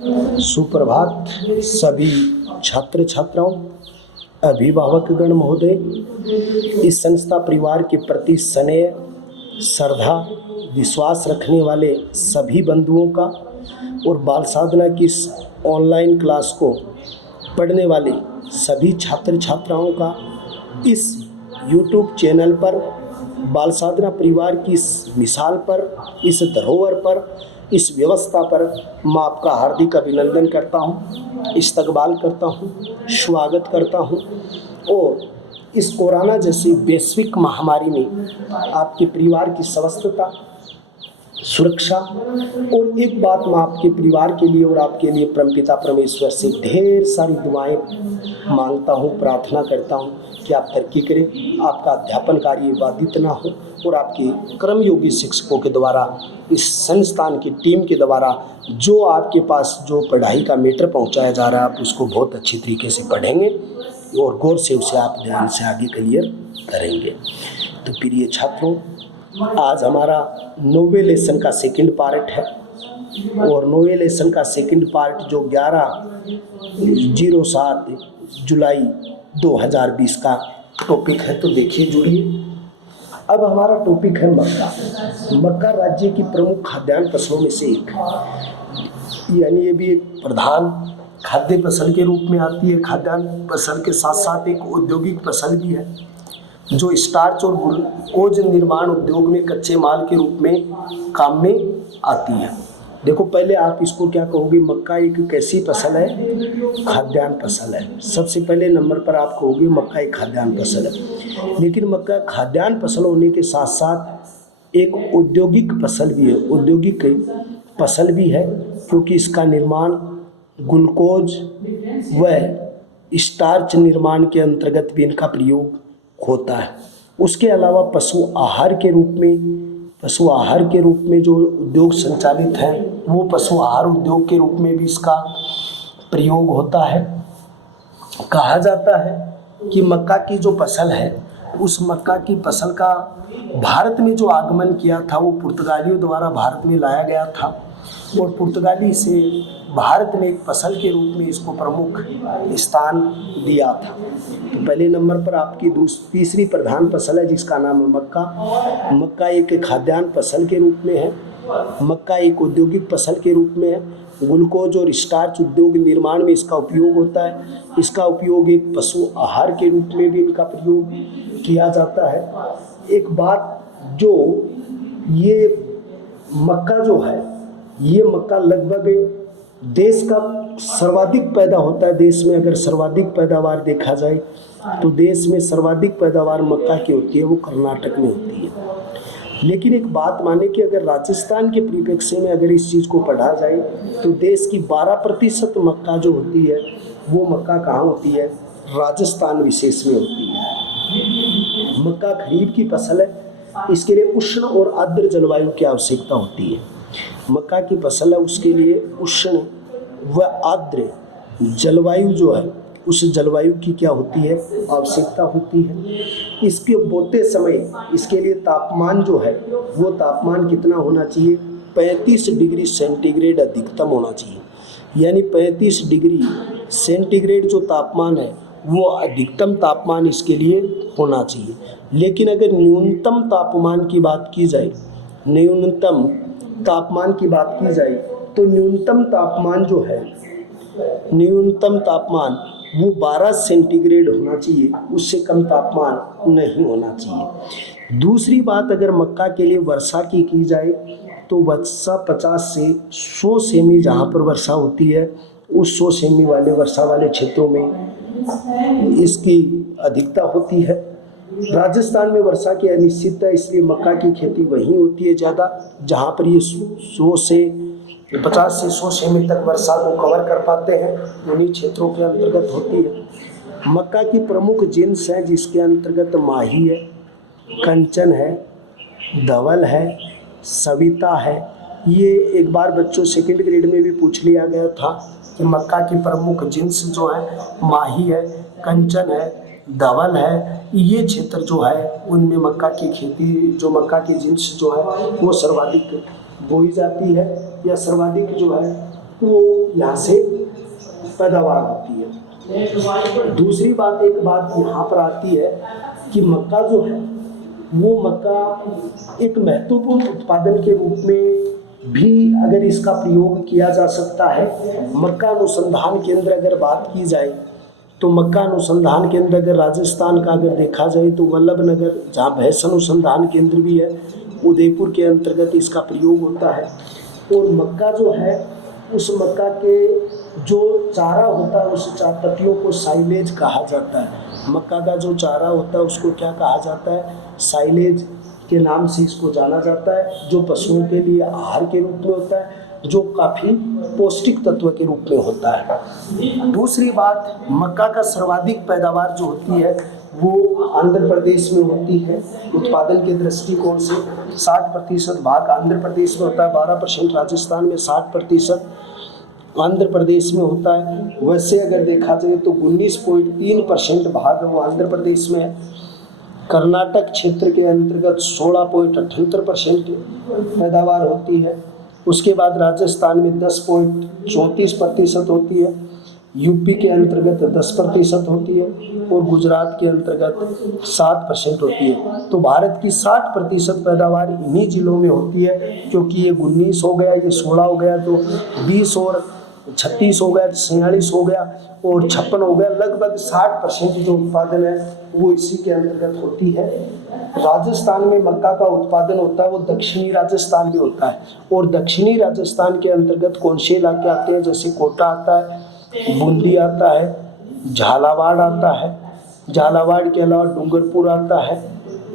सुप्रभात सभी छात्र छात्राओं, अभिभावकगण महोदय। इस संस्था परिवार के प्रति स्नेह, श्रद्धा, विश्वास रखने वाले सभी बंधुओं का और बाल साधना की इस ऑनलाइन क्लास को पढ़ने वाले सभी छात्र छात्राओं का इस YouTube चैनल पर बाल साधना परिवार की इस मिसाल पर, इस धरोहर पर, इस व्यवस्था पर मैं आपका हार्दिक अभिनंदन करता हूँ, इस्तकबाल करता हूँ, स्वागत करता हूँ। और इस कोरोना जैसी वैश्विक महामारी में आपके परिवार की स्वस्थता, सुरक्षा और एक बात मैं आपके परिवार के लिए और आपके लिए परमपिता परमेश्वर से ढेर सारी दुआएं मांगता हूँ, प्रार्थना करता हूँ कि आप तरक्की करें, आपका अध्यापन कार्य बाधित ना हो और आपके कर्मयोगी शिक्षकों के द्वारा, इस संस्थान की टीम के द्वारा जो आपके पास जो पढ़ाई का मैटर पहुंचाया जा रहा है, आप उसको बहुत अच्छी तरीके से पढ़ेंगे और गौर से उसे आप ध्यान से आगे क्लियर करेंगे। तो प्रिय छात्रों, आज हमारा 9वें लेसन का सेकंड पार्ट है और 9वें लेसन का सेकंड पार्ट जो 11/07 जुलाई 2020 का टॉपिक है। तो देखिए, जुड़िए। अब हमारा टॉपिक है मक्का। मक्का राज्य की प्रमुख खाद्यान्न फसलों में से एक है, यानी ये भी एक प्रधान खाद्य फसल के रूप में आती है। खाद्यान्न फसल के साथ साथ एक औद्योगिक फसल भी है जो स्टार्च और ग्लूकोज निर्माण उद्योग में कच्चे माल के रूप में काम में आती है। देखो, पहले आप इसको क्या कहोगे? मक्का एक कैसी फसल है? खाद्यान्न फसल है। सबसे पहले नंबर पर आप कहोगे मक्का एक खाद्यान्न फसल है। लेकिन मक्का खाद्यान्न फसल होने के साथ साथ एक औद्योगिक फसल भी है। औद्योगिक फसल भी है क्योंकि इसका निर्माण ग्लूकोज व स्टार्च निर्माण के अंतर्गत भी इनका प्रयोग होता है। उसके अलावा पशु आहार के रूप में जो उद्योग संचालित है, वो पशु आहार उद्योग के रूप में भी इसका प्रयोग होता है। कहा जाता है कि मक्का की जो फसल है, उस मक्का की फसल का भारत में जो आगमन किया था वो पुर्तगालियों द्वारा भारत में लाया गया था और पुर्तगाली से भारत में एक फसल के रूप में इसको प्रमुख स्थान दिया था। तो पहले नंबर पर आपकी तीसरी प्रधान फसल है जिसका नाम है मक्का। मक्का एक खाद्यान्न फसल के रूप में है। मक्का एक औद्योगिक फसल के रूप में है। ग्लूकोज और स्टार्च उद्योग निर्माण में इसका उपयोग होता है। इसका उपयोग एक पशु आहार के रूप में भी इनका प्रयोग किया जाता है। एक बात, जो ये मक्का जो है, ये मक्का लगभग देश का सर्वाधिक पैदा होता है। देश में अगर सर्वाधिक पैदावार देखा जाए तो देश में सर्वाधिक पैदावार मक्का की होती है, वो कर्नाटक में होती है। लेकिन एक बात माने कि अगर राजस्थान के परिप्रेक्ष्य में अगर इस चीज़ को पढ़ा जाए तो देश की 12% मक्का जो होती है वो मक्का कहाँ होती है? राजस्थान विशेष में होती है। मक्का खरीफ की फसल है। इसके लिए उष्ण और आर्द्र जलवायु की आवश्यकता होती है। मक्का की फसल है, उसके लिए उष्ण व आर्द्र जलवायु जो है, उस जलवायु की क्या होती है? आवश्यकता होती है। इसके बोते समय इसके लिए तापमान जो है, वो तापमान कितना होना चाहिए? 35 डिग्री सेंटीग्रेड अधिकतम होना चाहिए। यानी 35 डिग्री सेंटीग्रेड जो तापमान है वो अधिकतम तापमान इसके लिए होना चाहिए। लेकिन अगर न्यूनतम तापमान की बात की जाए, तो न्यूनतम तापमान जो है, न्यूनतम तापमान वो 12 सेंटीग्रेड होना चाहिए, उससे कम तापमान नहीं होना चाहिए। दूसरी बात, अगर मक्का के लिए वर्षा की जाए तो वर्षा 50 से 100 सेमी जहाँ पर वर्षा होती है, उस 100 सेमी वाले वर्षा वाले क्षेत्रों में इसकी अधिकता होती है। राजस्थान में वर्षा की अनिश्चितता, इसलिए मक्का की खेती वहीं होती है ज़्यादा जहाँ पर ये 50 से 100 सेमी तक वर्षा को कवर कर पाते हैं, उन्हीं क्षेत्रों के अंतर्गत होती है। मक्का की प्रमुख जिन्स है जिसके अंतर्गत माही है, कंचन है, धवल है, सविता है। ये एक बार बच्चों सेकंड ग्रेड में भी पूछ लिया गया था कि मक्का की प्रमुख जिन्स जो है माही है, कंचन है, धवल है। ये क्षेत्र जो है उनमें मक्का की खेती, जो मक्का की जिन्स जो है वो सर्वाधिक बोई जाती है या सर्वाधिक जो है वो यहाँ से पैदावार होती है। दूसरी बात, एक बात यहाँ पर आती है कि मक्का जो है वो मक्का एक महत्वपूर्ण उत्पादन के रूप में भी अगर इसका प्रयोग किया जा सकता है। मक्का अनुसंधान केंद्र अगर बात की जाए तो मक्का अनुसंधान केंद्र अगर राजस्थान का अगर देखा जाए तो वल्लभ नगर, जहाँ भैंस अनुसंधान केंद्र भी है, उदयपुर के अंतर्गत इसका प्रयोग होता है। और मक्का जो है उस मक्का के जो चारा होता है उस पत्तियों को साइलेज कहा जाता है। मक्का का जो चारा होता है उसको क्या कहा जाता है? साइलेज के नाम से इसको जाना जाता है, जो पशुओं के लिए आहार के रूप में होता है, जो काफ़ी पौष्टिक तत्व के रूप में होता है। दूसरी बात, मक्का का सर्वाधिक पैदावार जो होती है वो आंध्र प्रदेश में होती है। उत्पादन के दृष्टिकोण से 60% भाग आंध्र प्रदेश में होता है, 12% राजस्थान में, 60% आंध्र प्रदेश में होता है। वैसे अगर देखा जाए तो 19.3% भाग वो आंध्र प्रदेश में है। कर्नाटक क्षेत्र के अंतर्गत 16.78% पैदावार होती है। उसके बाद राजस्थान में 10.34% होती है, यूपी के अंतर्गत 10% होती है और गुजरात के अंतर्गत 7% होती है। तो भारत की 60% पैदावार इन्हीं जिलों में होती है, क्योंकि ये 19 हो गया, ये 16 हो गया, तो 20 और 36 हो गया, 46 हो गया और 56 हो गया। लगभग 60% जो उत्पादन है वो इसी के अंतर्गत होती है। राजस्थान में मक्का का उत्पादन होता है वो दक्षिणी राजस्थान में होता है, और दक्षिणी राजस्थान के अंतर्गत कौन से इलाके आते हैं? जैसे कोटा आता है, बूंदी आता है, झालावाड़ आता है, झालावाड़ के अलावा डूंगरपुर आता है,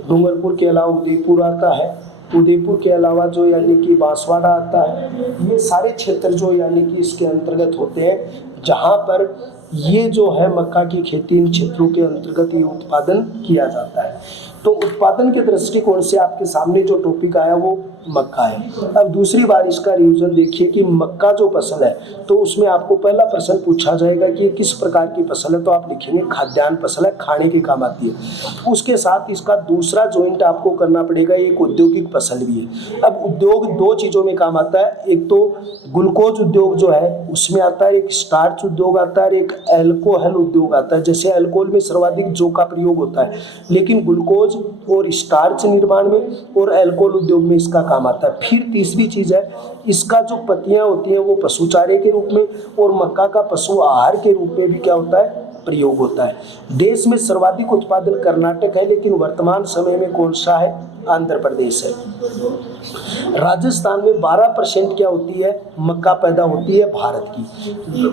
डूंगरपुर के अलावा उदयपुर आता है, उदयपुर के अलावा जो यानी कि बांसवाड़ा आता है। ये सारे क्षेत्र जो यानी कि इसके अंतर्गत होते हैं, जहाँ पर ये जो है मक्का की खेती इन क्षेत्रों के अंतर्गत ये उत्पादन किया जाता है। तो उत्पादन के दृष्टिकोण से आपके सामने जो टॉपिक आया वो मक्का है। अब दूसरी बार इसका रिवीजन देखिए कि मक्का जो फसल है तो उसमें आपको पहला प्रश्न पूछा जाएगा कि ये किस प्रकार की फसल है, तो आप लिखेंगे खाद्यान्न फसल है, खाने के काम आती है। उसके साथ इसका दूसरा जॉइंट आपको करना पड़ेगा, एक औद्योगिक फसल भी है। अब उद्योग दो चीज़ों में काम आता है, एक तो ग्लूकोज उद्योग जो है उसमें आता है, एक स्टार्च उद्योग आता है, एक एल्कोहल उद्योग आता है। जैसे अल्कोहल में सर्वाधिक जौ का प्रयोग होता है, लेकिन ग्लूकोज और स्टार्च निर्माण में और अल्कोहल उद्योग में इसका काम आता है। फिर तीसरी चीज़ है, इसका जो पत्तियां होती हैं वो पशु चारे के रूप में और मक्का का पशु आहार के रूप में भी क्या होता है? प्रयोग होता है। देश में सर्वाधिक उत्पादन कर्नाटक है, लेकिन वर्तमान समय में कौन सा है? आंध्र प्रदेश है। राजस्थान में 12% क्या होती है? मक्का पैदा होती है भारत की।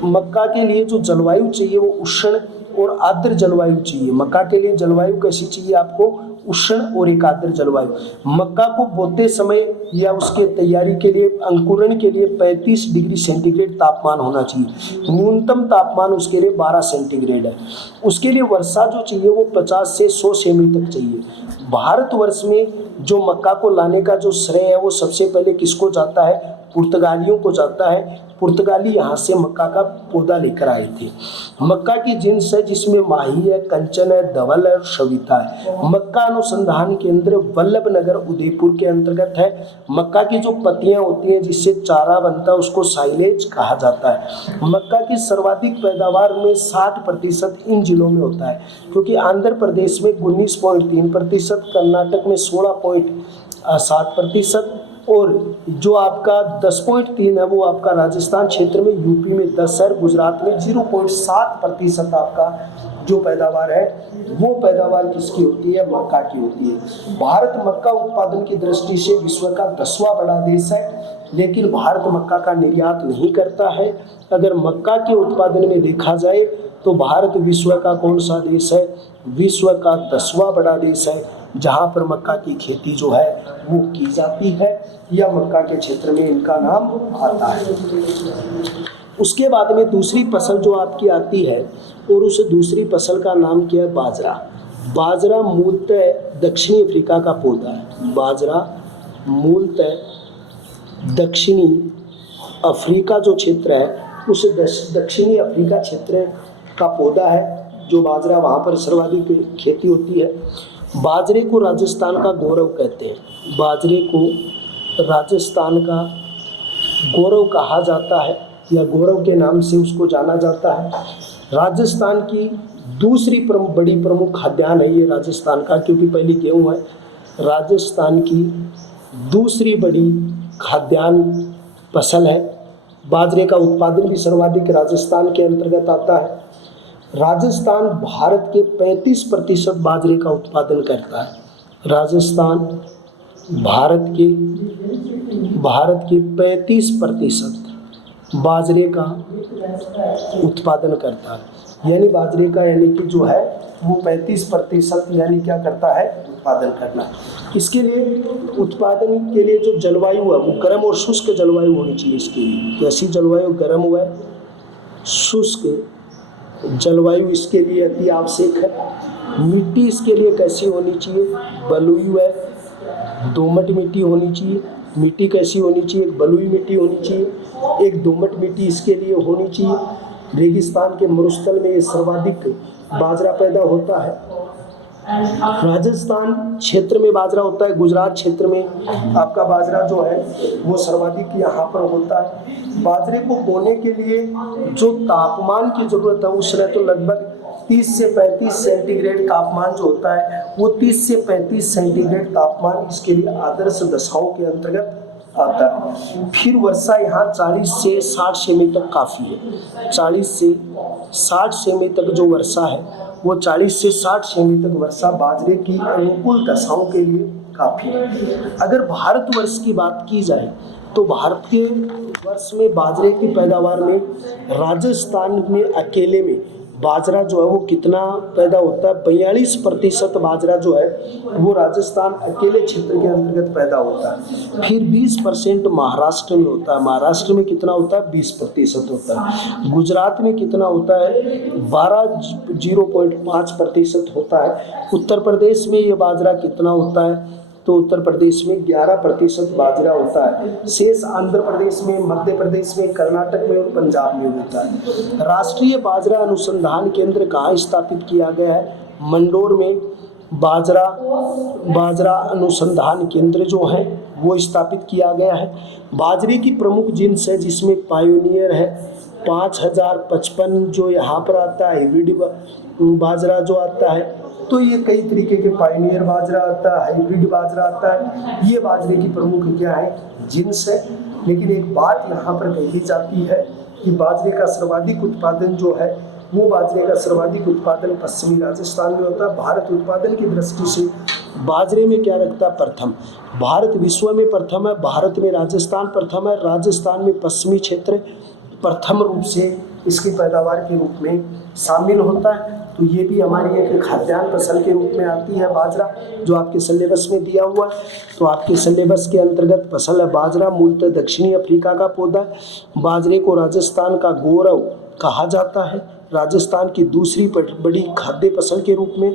मक्का के लिए जो जलवायु चाहिए वो उष्ण और आर्द्र जलवायु चाहिए। मक्का के लिए जलवायु कैसी चाहिए आपको? उष्ण और एक आर्द्र जलवायु। मक्का को बोते समय या उसके तैयारी के लिए, अंकुरण के लिए 35 डिग्री सेंटीग्रेड तापमान होना चाहिए। न्यूनतम तापमान उसके लिए 12 सेंटीग्रेड है। उसके लिए वर्षा जो चाहिए वो 50 से 100 सेमी तक चाहिए। भारतवर्ष में जो मक्का को लाने का जो श्रेय है वो सबसे पहले किसको जाता है? पुर्तगालियों को जाता है। पुर्तगाली यहाँ से मक्का का पौधा लेकर आए थे। मक्का की जिन्स है जिसमें माही है, कंचन है, धवल है और सविता है। मक्का अनुसंधान केंद्र वल्लभ नगर उदयपुर के अंतर्गत है। मक्का की जो पत्तियां होती हैं जिससे चारा बनता है उसको साइलेज कहा जाता है। मक्का की सर्वाधिक पैदावार में 60% इन जिलों में होता है, क्योंकि आंध्र प्रदेश में 19.3%, कर्नाटक में 16.7% और जो आपका 10.3 है वो आपका राजस्थान क्षेत्र में, यूपी में 10 है, गुजरात में 0.7% आपका जो पैदावार है वो पैदावार किसकी होती है? मक्का की होती है। भारत मक्का उत्पादन की दृष्टि से विश्व का 10वां बड़ा देश है, लेकिन भारत मक्का का निर्यात नहीं करता है। अगर मक्का के उत्पादन में देखा जाए तो भारत विश्व का कौन सा देश है? विश्व का 10वां बड़ा देश है, जहाँ पर मक्का की खेती जो है वो की जाती है या मक्का के क्षेत्र में इनका नाम आता है। उसके बाद में दूसरी फसल जो आपकी आती है और उस दूसरी फसल का नाम क्या है? बाजरा। बाजरा मूलतः दक्षिणी अफ्रीका का पौधा है। बाजरा मूलतः दक्षिणी अफ्रीका जो क्षेत्र है उस दक्षिणी अफ्रीका क्षेत्र का पौधा है जो बाजरा, वहाँ पर सर्वाधिक खेती होती है। बाजरे को राजस्थान का गौरव कहते हैं। बाजरे को राजस्थान का गौरव कहा जाता है। या गौरव के नाम से उसको जाना जाता है। राजस्थान की दूसरी बड़ी प्रमुख खाद्यान्न है ये राजस्थान का, क्योंकि पहली गेहूँ है। राजस्थान की दूसरी बड़ी खाद्यान्न फसल है। बाजरे का उत्पादन भी सर्वाधिक राजस्थान के अंतर्गत आता है। राजस्थान भारत के 35% बाजरे का उत्पादन करता है। राजस्थान भारत के 35% बाजरे का उत्पादन करता है। यानी बाजरे का कि जो है वो 35% यानी क्या करता है, उत्पादन करना। इसके लिए उत्पादन के लिए जो जलवायु है वो गर्म और शुष्क जलवायु होनी चाहिए। इसके लिए कैसी जलवायु, गर्म व शुष्क जलवायु इसके लिए अति आवश्यक है। मिट्टी इसके लिए कैसी होनी चाहिए, बलुई व दोमट मिट्टी होनी चाहिए। मिट्टी कैसी होनी चाहिए, एक बलुई मिट्टी होनी चाहिए, एक दोमट मिट्टी इसके लिए होनी चाहिए। रेगिस्तान के मरुस्थल में ये सर्वाधिक बाजरा पैदा होता है। राजस्थान क्षेत्र में बाजरा होता है। गुजरात क्षेत्र में आपका बाजरा जो है वो सर्वाधिक यहाँ पर होता है। बाजरे को बोने के लिए जो तापमान की जरूरत है उसमें तो लगभग 30 से 35 सेंटीग्रेड तापमान जो होता है वो 30 से 35 सेंटीग्रेड तापमान इसके लिए आदर्श दशाओं के अंतर्गत आता है। फिर वर्षा यहाँ 40 से 60 सेमी तक काफ़ी है। 40 से 60 सेमी तक जो वर्षा है वो 40 से 60 सेमी तक वर्षा बाजरे की अनुकूल दशाओं के लिए काफ़ी है। अगर भारतवर्ष की बात की जाए तो भारत के वर्ष में बाजरे की पैदावार में राजस्थान में अकेले में बाजरा जो है वो कितना पैदा होता है, 42% बाजरा जो है वो राजस्थान अकेले क्षेत्र के अंतर्गत पैदा होता है। फिर 20% महाराष्ट्र में होता है। महाराष्ट्र में कितना होता है, 20% होता है। गुजरात में कितना होता है, 0.5% होता है। उत्तर प्रदेश में ये बाजरा कितना होता है, तो उत्तर प्रदेश में 11% बाजरा होता है। शेष आंध्र प्रदेश में, मध्य प्रदेश में, कर्नाटक में और पंजाब में होता है। राष्ट्रीय बाजरा अनुसंधान केंद्र कहाँ स्थापित किया गया है, मंडोर में बाजरा अनुसंधान केंद्र जो है वो स्थापित किया गया है। बाजरे की प्रमुख जिन्स है जिसमें पायोनियर है 5055 जो यहाँ पर आता है, हाइब्रिड बाजरा जो आता है। तो ये कई तरीके के पायोनियर बाजरा आता है, हाइब्रिड बाजरा आता है। ये बाजरे की प्रमुख क्या है, जिन्स है। लेकिन एक बात यहाँ पर कही जाती है कि बाजरे का सर्वाधिक उत्पादन जो है वो बाजरे का सर्वाधिक उत्पादन पश्चिमी राजस्थान में होता है। भारत उत्पादन की दृष्टि से बाजरे में क्या रखता है, प्रथम। भारत विश्व में प्रथम है, भारत में राजस्थान प्रथम है। राजस्थान में पश्चिमी क्षेत्र प्रथम रूप से इसकी पैदावार के रूप में शामिल होता है। तो ये भी हमारी एक खाद्यान्न फसल के रूप में आती है बाजरा, जो आपके सिलेबस में दिया हुआ है। तो आपके सिलेबस के अंतर्गत फसल है बाजरा, मूलतः दक्षिणी अफ्रीका का पौधा है। बाजरे को राजस्थान का गौरव कहा जाता है। राजस्थान की दूसरी बड़ी खाद्य फसल के रूप में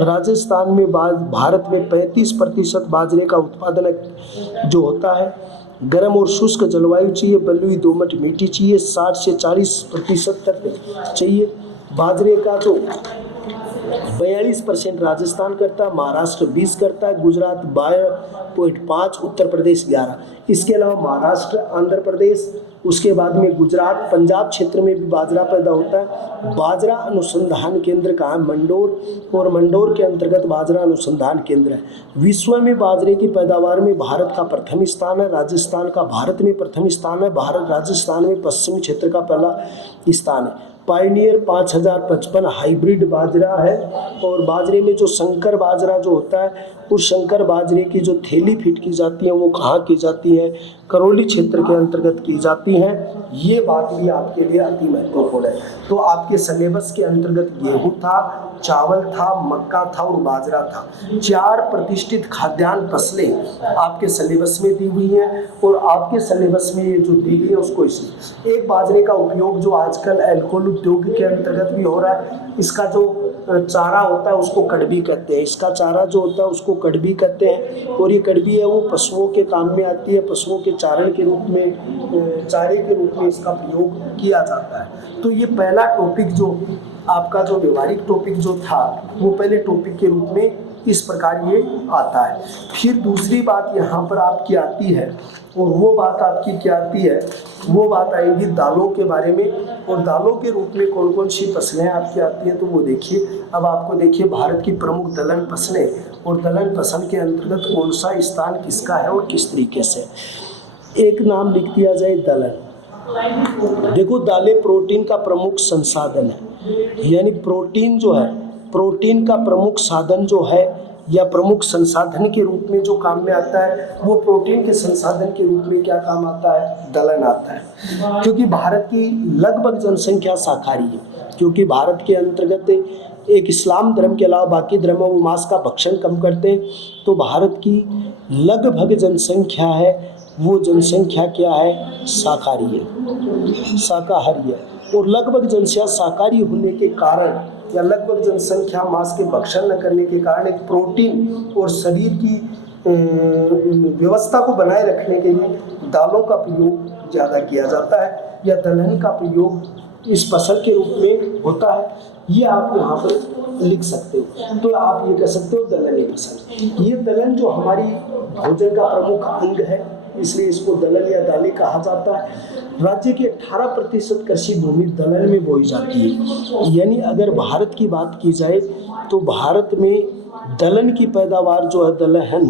राजस्थान में भारत में 35% बाजरे का उत्पादन जो होता है। गर्म और शुष्क जलवायु चाहिए, बलुई दोमट मिट्टी चाहिए, 60 से 40% तक चाहिए। बाजरे का तो 42% राजस्थान करता है, महाराष्ट्र 20 करता है, गुजरात 12.5, उत्तर प्रदेश 11। इसके अलावा महाराष्ट्र, आंध्र प्रदेश, उसके बाद में गुजरात, पंजाब क्षेत्र में भी बाजरा पैदा होता है। बाजरा अनुसंधान केंद्र कहाँ है, मंडोर, और मंडोर के अंतर्गत बाजरा अनुसंधान केंद्र है। विश्व में बाजरे की पैदावार में भारत का प्रथम स्थान है, राजस्थान का भारत में प्रथम स्थान है, भारत राजस्थान में पश्चिमी क्षेत्र का पहला स्थान है। पायनियर 5055 हाइब्रिड बाजरा है। और बाजरे में जो शंकर बाजरा जो होता है, उस शंकर बाजरे की जो थैली फिट की जाती है वो कहाँ की जाती है, करौली क्षेत्र के अंतर्गत की जाती हैं। ये बात भी आपके लिए अति महत्वपूर्ण है। तो आपके सिलेबस के अंतर्गत गेहूँ था, चावल था, मक्का था और बाजरा था। 4 प्रतिष्ठित खाद्यान्न फसलें आपके सिलेबस में दी हुई हैं और आपके सिलेबस में ये जो दी गई है उसको इसलिए एक बाजरे का उपयोग जो आजकल अल्कोहल उद्योग के अंतर्गत भी हो रहा है। इसका जो चारा होता है उसको कड़बी कहते हैं, इसका चारा जो होता है उसको कड़बी कहते हैं। और ये कड़बी है वो पशुओं के काम में आती है, पशुओं के चारे के रूप में इसका प्रयोग किया जाता है। तो ये पहला टॉपिक जो आपका जो व्यवहारिक टॉपिक जो था वो पहले टॉपिक के रूप में इस प्रकार ये आता है। फिर दूसरी बात यहाँ पर आपकी आती है, और वो बात आपकी क्या आती है, वो बात आएगी दालों के बारे में। और दालों के रूप में कौन कौन सी फसलें आपकी आती हैं, तो वो देखिए। अब आपको देखिए भारत की प्रमुख दलहन फसलें, और दलहन फसल के अंतर्गत कौन सा स्थान किसका है और किस तरीके से। एक नाम लिख दिया जाए दलहन। देखो, दालें प्रोटीन का प्रमुख संसाधन है, यानी प्रोटीन जो है, प्रोटीन का प्रमुख साधन जो है या प्रमुख संसाधन के रूप में जो काम में आता है, वो प्रोटीन के संसाधन के रूप में क्या काम आता है, दलहन आता है। क्योंकि भारत की लगभग जनसंख्या शाकाहारी है, क्योंकि भारत के अंतर्गत एक इस्लाम धर्म के अलावा बाकी धर्मों वो मांस का भक्षण कम करते हैं, तो भारत की लगभग जनसंख्या है, वो जनसंख्या क्या है, शाकाहारी है, शाकाहारी है। और लगभग जनसंख्या शाकाहारी होने के कारण या लगभग जनसंख्या मांस के भक्षण न करने के कारण एक प्रोटीन और शरीर की व्यवस्था को बनाए रखने के लिए दालों का प्रयोग ज़्यादा किया जाता है, या दलहन का प्रयोग इस फसल के रूप में होता है। ये आप यहाँ पर लिख सकते हो। तो आप ये कह सकते हो दलहनी फसल। ये दलहन जो हमारी भोजन का प्रमुख अंग है, इसलिए इसको दलहन या दालें कहा जाता है। राज्य की 18% कृषि भूमि दलहन में बोई जाती है। यानी अगर भारत की बात की जाए तो भारत में दलहन की पैदावार जो है, दलहन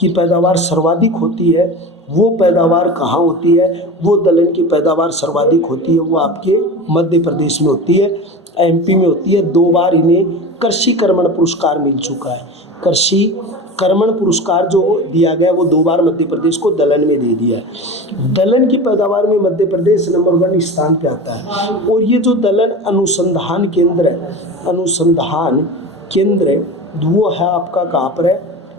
की पैदावार सर्वाधिक होती है। वो पैदावार कहाँ होती है, वो दलहन की पैदावार सर्वाधिक होती है, वो आपके मध्य प्रदेश में होती है, एमपी में होती है। 2 बार इन्हें कृषि कर्मण पुरस्कार मिल चुका है। कृषि कर्मण पुरस्कार जो दिया गया वो 2 बार मध्य प्रदेश को दलहन में दे दिया है। दलहन की पैदावार में मध्य प्रदेश नंबर 1 स्थान पे आता है। और ये जो दलहन अनुसंधान केंद्र है, अनुसंधान केंद्र वो है आपका कहाँ पर है,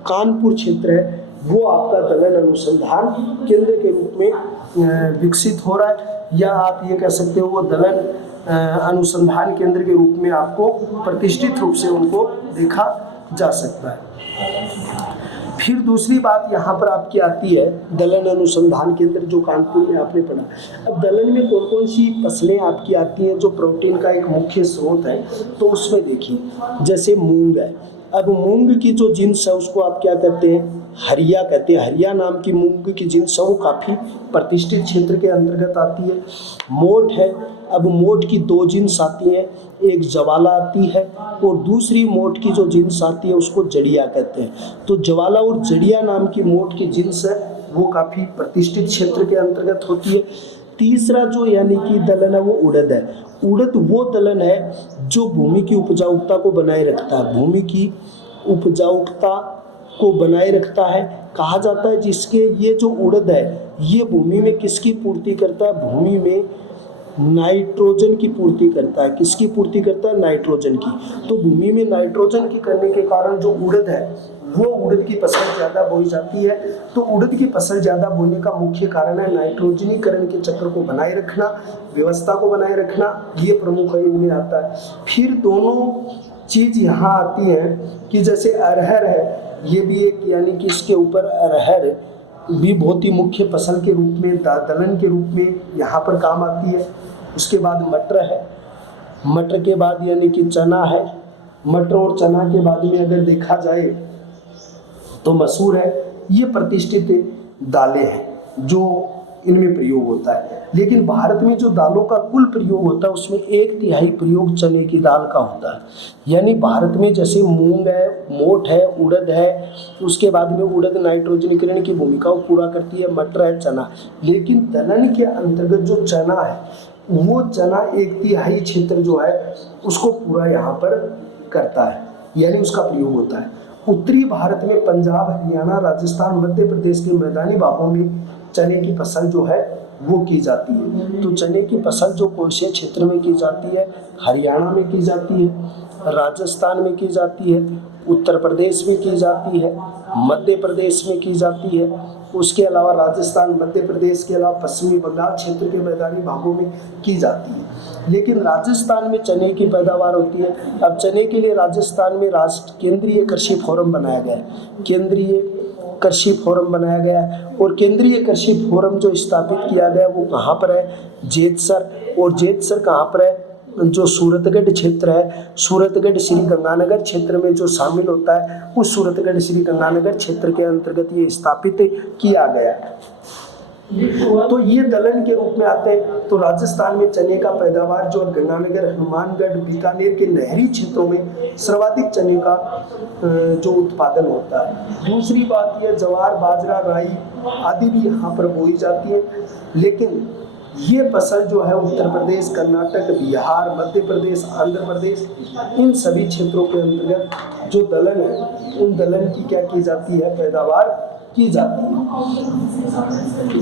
कानपुर क्षेत्र है। वो आपका दलहन अनुसंधान केंद्र के रूप में विकसित हो रहा है, या आप ये कह सकते हो वो दलहन अनुसंधान केंद्र के रूप में आपको प्रतिष्ठित रूप से उनको देखा जा सकता है। फिर दूसरी बात यहाँ पर आपकी आती है दलहन अनुसंधान केंद्र जो कानपुर में आपने पढ़ा। अब दलहन में कौन कौन सी फसलें आपकी आती हैं जो प्रोटीन का एक मुख्य स्रोत है, तो उसमें देखिए जैसे मूंग है। अब मूंग की जो जिन्स है उसको आप क्या कहते हैं, हरिया कहते हैं। हरिया नाम की मूंग की जिन्स है वो काफ़ी प्रतिष्ठित क्षेत्र के अंतर्गत आती है। मोठ है। अब मोठ की 2 जिन्स आती हैं, एक जवाला आती है और दूसरी मोठ की जो जिन्स आती है उसको जड़िया कहते हैं। तो जवाला और जड़िया नाम की मोठ की जिन्स है वो काफ़ी प्रतिष्ठित क्षेत्र के अंतर्गत होती है। तीसरा जो यानी कि दलहन है वो उड़द है। उड़द वो दलहन है जो भूमि की उपजाऊता को बनाए रखता है, भूमि की उपजाऊता को बनाए रखता है। कहा जाता है जिसके ये जो उड़द है ये भूमि में किसकी पूर्ति करता है, भूमि में नाइट्रोजन की पूर्ति करता है। किसकी पूर्ति करता है, नाइट्रोजन की। तो भूमि में नाइट्रोजन की करने के कारण जो उड़द है वो उड़द की फसल ज़्यादा बोई जाती है। तो उड़द की फसल ज़्यादा बोने का मुख्य कारण है नाइट्रोजनीकरण के चक्र को बनाए रखना, व्यवस्था को बनाए रखना, ये प्रमुख है, इनमें आता है। फिर दोनों चीज़ यहाँ आती है कि जैसे अरहर है, ये भी एक यानी कि इसके ऊपर अरहर भी बहुत ही मुख्य फसल के रूप में दलहन के रूप में यहाँ पर काम आती है। उसके बाद मटर है। मटर के बाद यानी कि चना है। मटर और चना के बाद में अगर देखा जाए तो मसूर है। ये प्रतिष्ठित दालें हैं जो इनमें प्रयोग होता है। लेकिन भारत में जो दालों का कुल प्रयोग होता है उसमें 1/3 प्रयोग चने की दाल का होता है। यानी भारत में जैसे मूंग है, मोठ है, उड़द है, उसके बाद में उड़द नाइट्रोजनीकरण की भूमिका को पूरा करती है, मटर है, चना। लेकिन दलहन के अंतर्गत जो चना है वो चना 1/3 क्षेत्र जो है उसको पूरा यहाँ पर करता है, यानी उसका प्रयोग होता है। उत्तरी भारत में पंजाब, हरियाणा, राजस्थान, मध्य प्रदेश के मैदानी भागों में चने की फसल जो है वो की जाती है। तो चने की फसल जो कौन से क्षेत्र में की जाती है, हरियाणा में की जाती है, राजस्थान में की जाती है, उत्तर प्रदेश में की जाती है, मध्य प्रदेश में की जाती है। उसके अलावा राजस्थान, मध्य प्रदेश के अलावा पश्चिमी बंगाल क्षेत्र के मैदानी भागों में की जाती है। लेकिन राजस्थान में चने की पैदावार होती है। अब चने के लिए राजस्थान में केंद्रीय कृषि फोरम बनाया गया है, केंद्रीय कृषि फोरम बनाया गया है। और केंद्रीय कृषि फोरम जो स्थापित किया गया वो कहाँ पर है, जेतसर। और जेतसर कहाँ पर है, जो सूरतगढ़ क्षेत्र है, सूरतगढ़ श्री गंगानगर क्षेत्र में जो शामिल होता है, उस सूरतगढ़ श्री गंगानगर क्षेत्र के अंतर्गत ये स्थापित किया गया। तो ये दलहन के रूप में आते हैं। तो राजस्थान में चने का पैदावार जो गंगानगर, हनुमानगढ़, बीकानेर के नहरी क्षेत्रों में सर्वाधिक चने का जो उत्पादन होता है। दूसरी बात यह ज्वार, बाजरा, राई आदि भी यहाँ पर बोई जाती है। लेकिन ये फसल जो है उत्तर प्रदेश, कर्नाटक, बिहार, मध्य प्रदेश, आंध्र प्रदेश, इन सभी क्षेत्रों के अंतर्गत जो दलहन है, उन दलहन की क्या की जाती है, पैदावार की जाती है।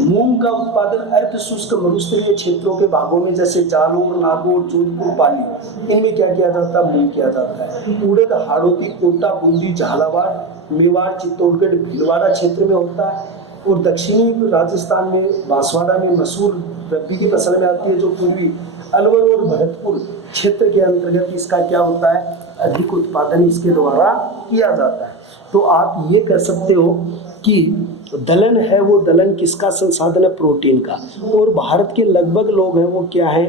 मूंग का उत्पादन अर्ध शुष्क मरुस्थलीय क्षेत्रों के भागों में जैसे जालौर, नागौर, जोधपुर, पाली, इनमें क्या किया जाता है, मूंग किया जाता है। उड़द हाड़ौती, कोटा, बूंदी, झालावाड़, मेवाड़, चित्तौड़गढ़, भीलवाड़ा क्षेत्र में होता है। और दक्षिणी राजस्थान में बांसवाड़ा में मसूर रबी की फसल में आती है, जो पूर्वी अलवर और भरतपुर क्षेत्र के अंतर्गत इसका क्या होता है, अधिक उत्पादन इसके द्वारा किया जाता है। तो आप ये कर सकते हो कि दलहन है वो दलहन किसका संसाधन है, प्रोटीन का। और भारत के लगभग लोग हैं वो क्या है,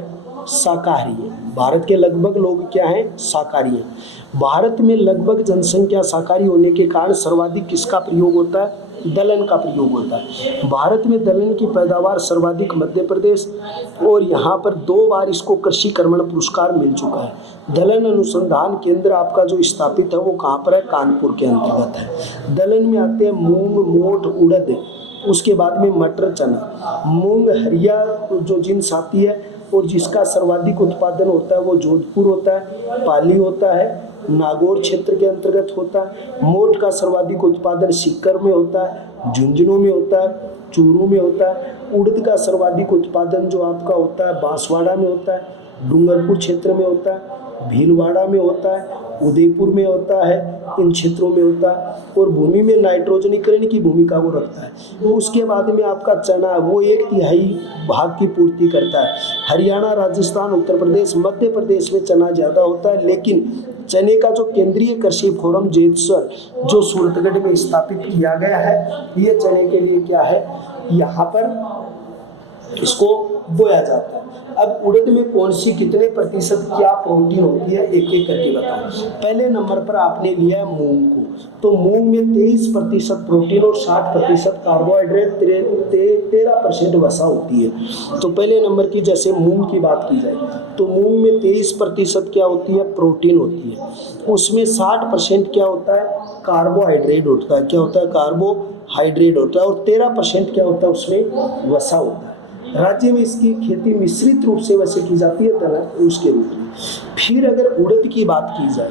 शाकाहारी है। भारत के लगभग लोग क्या हैं, शाकाहारी हैं। भारत में लगभग जनसंख्या शाकाहारी होने के कारण सर्वाधिक किसका प्रयोग होता है, दलहन का प्रयोग होता है। भारत में दलहन की पैदावार सर्वाधिक मध्य प्रदेश, और यहाँ पर 2 बार इसको कृषि कर्मण पुरस्कार मिल चुका है। दलहन अनुसंधान केंद्र आपका जो स्थापित है वो कहाँ पर है, कानपुर के अंतर्गत है। दलहन में आते हैं मूंग, मोठ, उड़द, उसके बाद में मटर, चना। मूंग हरिया जो जिन्स आती है और जिसका सर्वाधिक उत्पादन होता है वो जोधपुर होता है, पाली होता है, नागौर क्षेत्र के अंतर्गत होता है। मोठ का सर्वाधिक उत्पादन सीकर में होता है, झुंझुनू में होता है, चूरू में होता है। उड़द का सर्वाधिक उत्पादन जो आपका होता है बांसवाड़ा में होता है, डूंगरपुर क्षेत्र में होता है, भीलवाड़ा में होता है, उदयपुर में होता है, इन क्षेत्रों में होता है। और भूमि में नाइट्रोजनीकरण की भूमिका वो रखता है। उसके बाद में आपका चना, वो 1/3 भाग की पूर्ति करता है। हरियाणा, राजस्थान, उत्तर प्रदेश, मध्य प्रदेश में चना ज़्यादा होता है। लेकिन चने का जो केंद्रीय कृषि फोरम जेतसर जो सूरतगढ़ में स्थापित किया गया है, ये चने के लिए क्या है, यहाँ पर इसको बोया जाता है। अब उड़द में कौन सी कितने प्रतिशत क्या प्रोटीन होती है, एक एक करके बताओ। पहले नंबर पर आपने लिया है मूंग को, तो मूंग में 23% प्रोटीन और 60% कार्बोहाइड्रेट, 13% वसा होती है। तो पहले नंबर की जैसे मूंग की बात की जाए तो मूंग में 23% क्या होती है, प्रोटीन होती है। उसमें 60% क्या होता है, कार्बोहाइड्रेट होता है। क्या होता है, कार्बोहाइड्रेट होता है। और 13% क्या होता है, उसमें वसा होता है। राज्य में इसकी खेती मिश्रित रूप से वैसे की जाती है, तरह उसके रूप में। फिर अगर उड़द की बात की जाए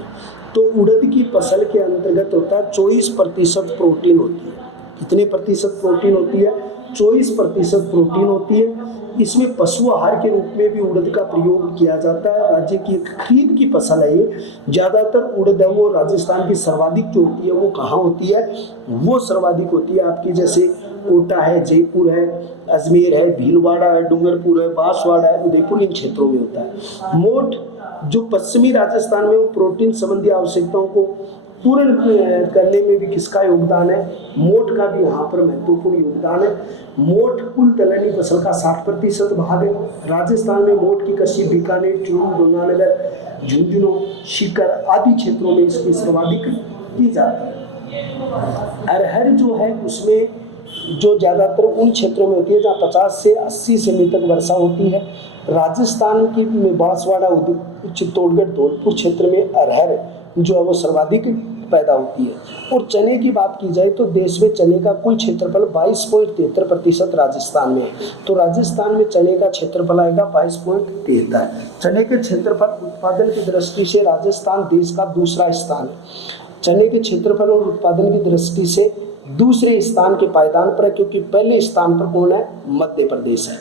तो उड़द की फसल के अंतर्गत होता है 24% प्रोटीन होती है। कितने प्रतिशत प्रोटीन होती है, 24% प्रोटीन होती है। इसमें पशु आहार के रूप में भी उड़द का प्रयोग किया जाता है। राज्य की खरीफ की फसल है ये। ज़्यादातर उड़द है वो राजस्थान की सर्वाधिक जो होती है वो कहाँ होती है, वो सर्वाधिक होती है आपकी जैसे कोटा है, जयपुर है, अजमेर है, भीलवाड़ा है, डूंगरपुर है, बांसवाड़ा है, उदयपुर, इन क्षेत्रों में होता है। मोठ जो पश्चिमी राजस्थान में वो प्रोटीन संबंधी आवश्यकताओं को पूर्ण करने में भी किसका योगदान है, मोठ का भी यहाँ पर महत्वपूर्ण योगदान है। मोठ कुल दलहनी फसल का 60% भाग है। राजस्थान में मोठ की कृषि बीकानेर, चूरू, गंगानगर, झुंझुनू, सीकर आदि क्षेत्रों में इसकी सर्वाधिक की जाती है। अरहर जो है उसमें जो ज़्यादातर उन क्षेत्रों में होती है जहाँ 50 से 80 सेमी तक वर्षा होती है। राजस्थान की बांसवाड़ा, चित्तौड़गढ़, धौलपुर क्षेत्र में अरहर जो है वो सर्वाधिक पैदा होती है। और चने की बात की जाए तो देश में चने का कुल क्षेत्रफल 22.73% राजस्थान में है। तो राजस्थान में चने का क्षेत्रफल आएगा 22.73। चने के क्षेत्रफल उत्पादन की दृष्टि से राजस्थान देश का दूसरा स्थान है। चने के क्षेत्रफल और उत्पादन की दृष्टि से दूसरे स्थान के पायदान पर है, क्योंकि पहले स्थान पर कौन है, मध्य प्रदेश है।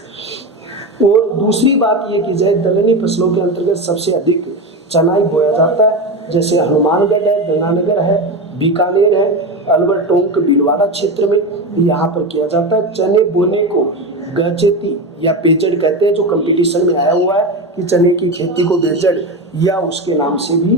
और दूसरी बात ये की जाए दलहनी फसलों के अंतर्गत सबसे अधिक चना ही बोया जाता है। जैसे हनुमानगढ़ है, गंगानगर है, बीकानेर है, अलवर, टोंक, भीलवाड़ा क्षेत्र में यहाँ पर किया जाता है। चने बोने को गचेती या बेजड़ कहते हैं, जो कंपटीशन में आया हुआ है कि चने की खेती को बेजड़ या उसके नाम से भी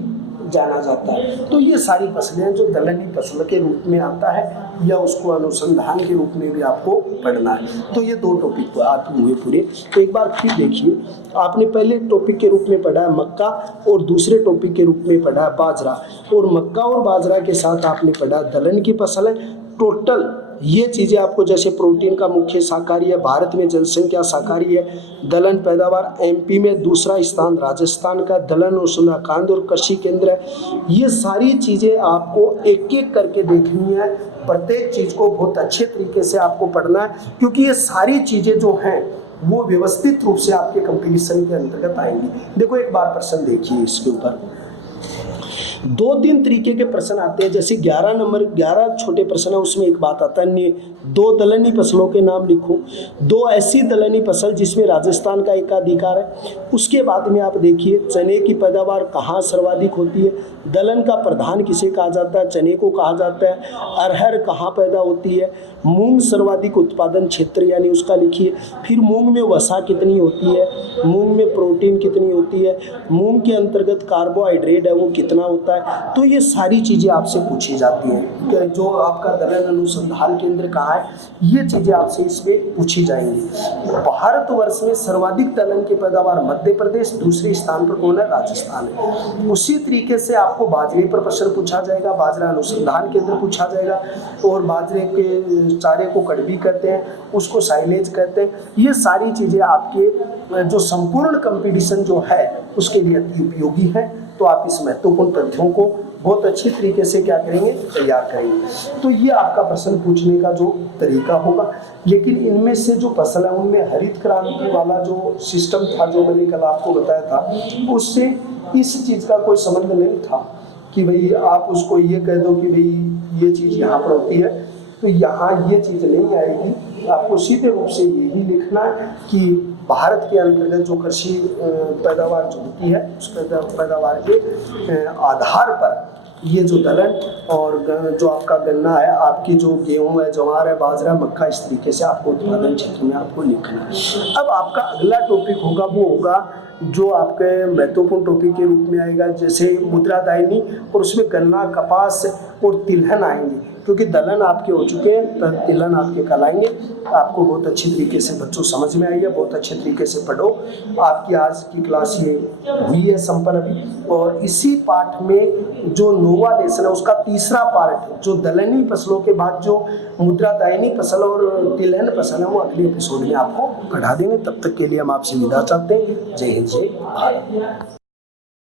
जाना जाता है। तो ये सारी फसलें हैं जो दलहनी फसल के रूप में आता है या उसको अनुसंधान के रूप में भी आपको पढ़ना है। तो ये 2 टॉपिक तो आप हुए पूरे। तो एक बार फिर देखिए, आपने पहले टॉपिक के रूप में पढ़ा है मक्का और दूसरे टॉपिक के रूप में पढ़ा है बाजरा, और मक्का और बाजरा के साथ आपने पढ़ा दलहन की फसल है। टोटल ये चीज़ें आपको, जैसे प्रोटीन का मुख्य शाकाहारी है, भारत में जनसंख्या शाकाहारी है, दलहन पैदावार एमपी में दूसरा स्थान राजस्थान का, दलहन अनुसंधान और कृषि केंद्र है। ये सारी चीज़ें आपको एक एक करके देखनी है, प्रत्येक चीज़ को बहुत अच्छे तरीके से आपको पढ़ना है, क्योंकि ये सारी चीज़ें जो हैं वो व्यवस्थित रूप से आपके कंपटीशन के अंतर्गत आएंगी। देखो एक बार प्रश्न देखिए, इसके ऊपर 2-3 तरीके के प्रश्न आते हैं। जैसे 11 छोटे प्रश्न है, उसमें एक बात आता है 2 दलहनी फसलों के नाम लिखो, 2 ऐसी दलहनी फसल जिसमें राजस्थान का एकाधिकार है। उसके बाद में आप देखिए चने की पैदावार कहाँ सर्वाधिक होती है, दलहन का प्रधान किसे कहा जाता है, चने को कहा जाता है, अरहर कहाँ पैदा होती है, मूंग सर्वाधिक उत्पादन क्षेत्र यानी उसका लिखिए, फिर मूंग में वसा कितनी होती है, मूंग में प्रोटीन कितनी होती है, मूंग के अंतर्गत कार्बोहाइड्रेट है वो कितना होता है। तो ये सारी चीज़ें आपसे पूछी जाती हैं कि जो आपका दलहन अनुसंधान केंद्र कहाँ है, ये चीज़ें आपसे इसमें पूछी जाएंगी। भारतवर्ष में सर्वाधिक दलहन की पैदावार मध्य प्रदेश, दूसरे स्थान पर कौन है, राजस्थान है। उसी तरीके से आपको बाजरे पर प्रश्न पूछा जाएगा, बाजरा अनुसंधान केंद्र पूछा जाएगा, और बाजरे के चारे को कड़बी कहते हैं, उसको साइलेज कहते हैं। ये सारी चीज़ें आपके जो संपूर्ण कंपटीशन जो है उसके लिए अति उपयोगी है। तो आप इस महत्वपूर्ण तथ्यों को बहुत अच्छी तरीके से क्या करेंगे, तैयार करेंगे। तो ये आपका प्रश्न पूछने का जो तरीका होगा। लेकिन इनमें से जो फसल है उनमें हरित क्रांति वाला जो सिस्टम था, जो मैंने कल आपको बताया था, उससे इस चीज़ का कोई संबंध नहीं था कि भाई आप उसको ये कह दो कि भाई ये चीज़ यहाँ पर होती है तो यहाँ ये चीज़ नहीं आएगी। आपको सीधे रूप से यही लिखना है कि भारत के अंतर्गत जो कृषि पैदावार जो होती है उस पैदावार के आधार पर ये जो दलहन और जो आपका गन्ना है, आपकी जो गेहूं है, ज्वार है, बाजरा, मक्का, इस तरीके से आपको उत्पादन क्षेत्र में आपको लिखना है। अब आपका अगला टॉपिक होगा वो होगा जो आपके महत्वपूर्ण टॉपिक के रूप में आएगा, जैसे मुद्रादायनी, और उसमें गन्ना, कपास और तिलहन आएंगे। क्योंकि दलहन आपके हो चुके हैं तो तिलहन आपके कल आएंगे। आपको बहुत अच्छी तरीके से बच्चों समझ में आई है, बहुत अच्छे तरीके से पढ़ो। आपकी आज की क्लास ये हुई है संपन्न अभी, और इसी पाठ में जो नोवा लेसन है उसका तीसरा पार्ट जो दलहनी फसलों के बाद जो मुद्रादायनी फसल और तिलहन फसल है वो अगले एपिसोड में आपको पढ़ा देंगे। तब तक के लिए हम आपसे विदा चाहते हैं। जय हिंद, जय भारत।